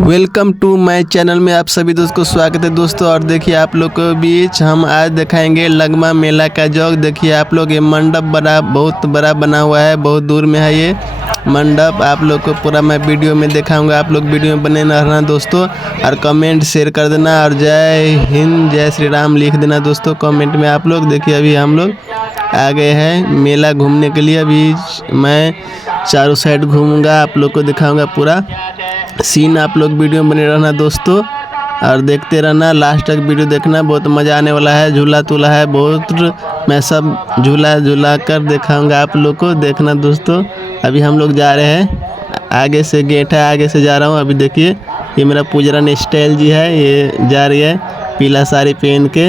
Welcome to my channel में आप सभी दोस्तों को स्वागत है दोस्तों। और देखिए आप लोग के बीच हम आज दिखाएंगे लगमा मेला का जौक। देखिए आप लोग ये मंडप बहुत बड़ा बना हुआ है, बहुत दूर में है ये मंडप। आप लोग को पूरा मैं वीडियो में दिखाऊंगा, आप लोग वीडियो में बने रहना दोस्तों। और कमेंट शेयर कर देना और जय हिंद जय श्री राम लिख देना दोस्तों कमेंट में आप लोग। देखिए अभी हम लोग आ गए हैं मेला घूमने के लिए। अभी मैं चारों साइड घूमूंगा, आप लोग को दिखाऊंगा पूरा सीन। आप लोग वीडियो में बने रहना दोस्तों और देखते रहना, लास्ट तक वीडियो देखना, बहुत मज़ा आने वाला है। झूला तूला है बहुत, मैं सब झूला कर दिखाऊंगा आप लोग को, देखना दोस्तों। अभी हम लोग जा रहे हैं, आगे से गेट है, आगे से जा रहा हूँ। अभी देखिए ये मेरा पुजरन स्टाइल जी है, ये जा रही है पीला साड़ी पहन के।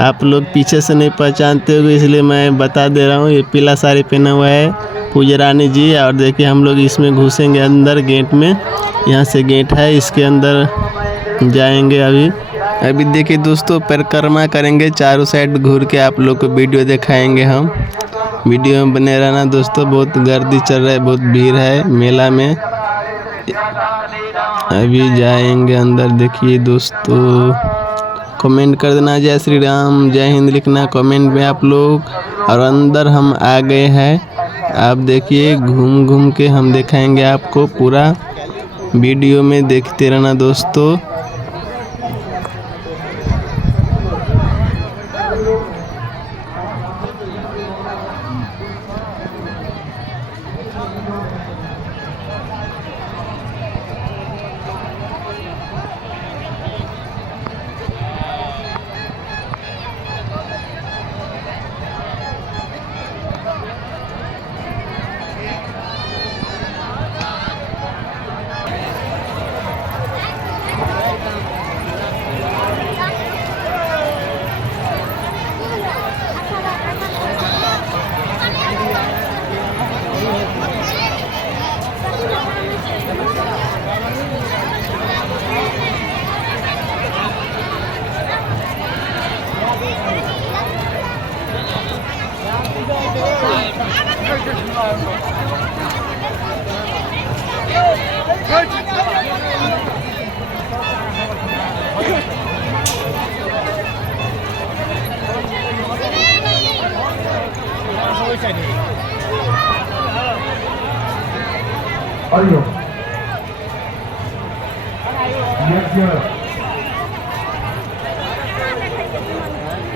आप लोग पीछे से नहीं पहचानते होगे इसलिए मैं बता दे रहा हूँ, ये पीला साड़ी पहना हुआ है पूजरानी जी। और देखिए हम लोग इसमें घुसेंगे अंदर गेट में, यहाँ से गेट है, इसके अंदर जाएंगे। अभी देखिए दोस्तों परिक्रमा करेंगे चारों साइड घूर के, आप लोग को वीडियो दिखाएंगे हम। वीडियो में बने रहना दोस्तों, बहुत गर्दी चल रहा है, बहुत भीड़ है मेला में। अभी जाएंगे अंदर। देखिए दोस्तों कमेंट कर देना जय श्री राम जय हिंद लिखना कमेंट में आप लोग। और अंदर हम आ गए हैं, आप देखिए घूम घूम के हम दिखाएंगे आपको पूरा, वीडियो में देखते रहना दोस्तों।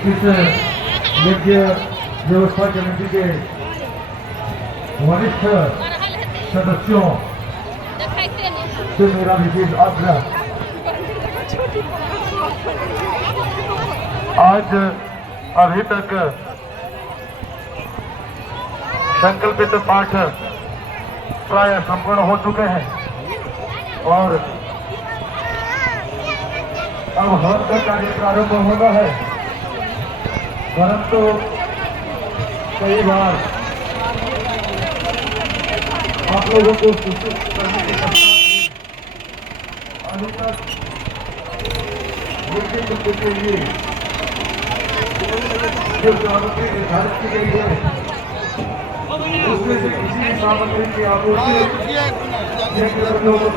इस यज्ञ व्यवस्था कमेटी के वरिष्ठ सदस्यों से मेरा विशेष आग्रह, आज अभी तक संकल्पित पाठ प्राय संपूर्ण हो चुके हैं और अब हर का कार्य प्रारंभ होना है। परंतु कई बार आप लोगों को सूचित करने के पश्चात अभी तक मुख्य मुद्दे के लिए जो सामग्री निर्धारित की गई है उसमें से किसी भी सामग्री की आपूर्ति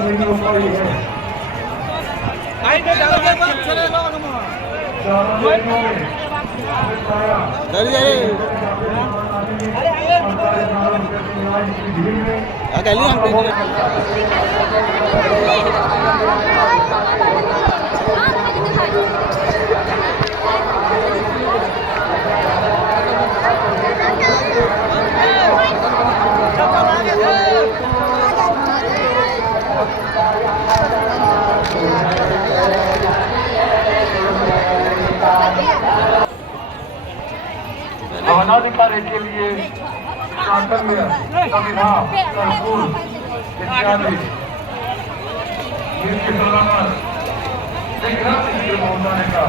नहीं हो पाई है। अनाधिकारी के लिए शाकल्य कविधा कर्पूर इत्यादि जिनके बराबर शीघ्र पहुंचाने का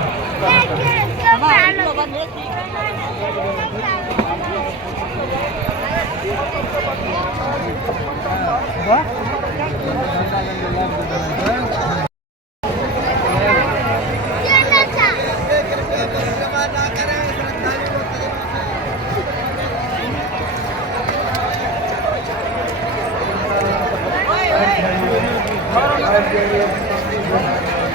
के लिए विनती है।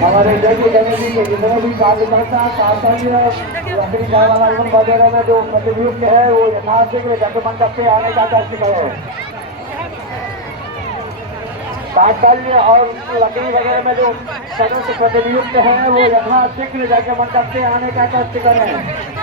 हमारे जैसे कमेटी के जितने भी कार्यकर्ता कार्यालय लकड़ी चाय वाला इवन वगैरह में जो प्रतिनियुक्त है वो यथाशीघ्र जंग मंडप पे आने का कष्ट करें। कार्यालय और लकड़ी वगैरह में जो सदस्य प्रतिनियुक्त है वो यथाशीघ्र जंग मंडप पे आने का कष्ट करें।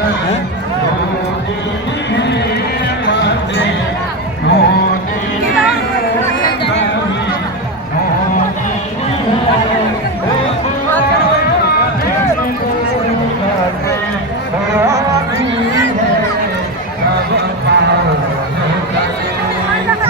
हैं?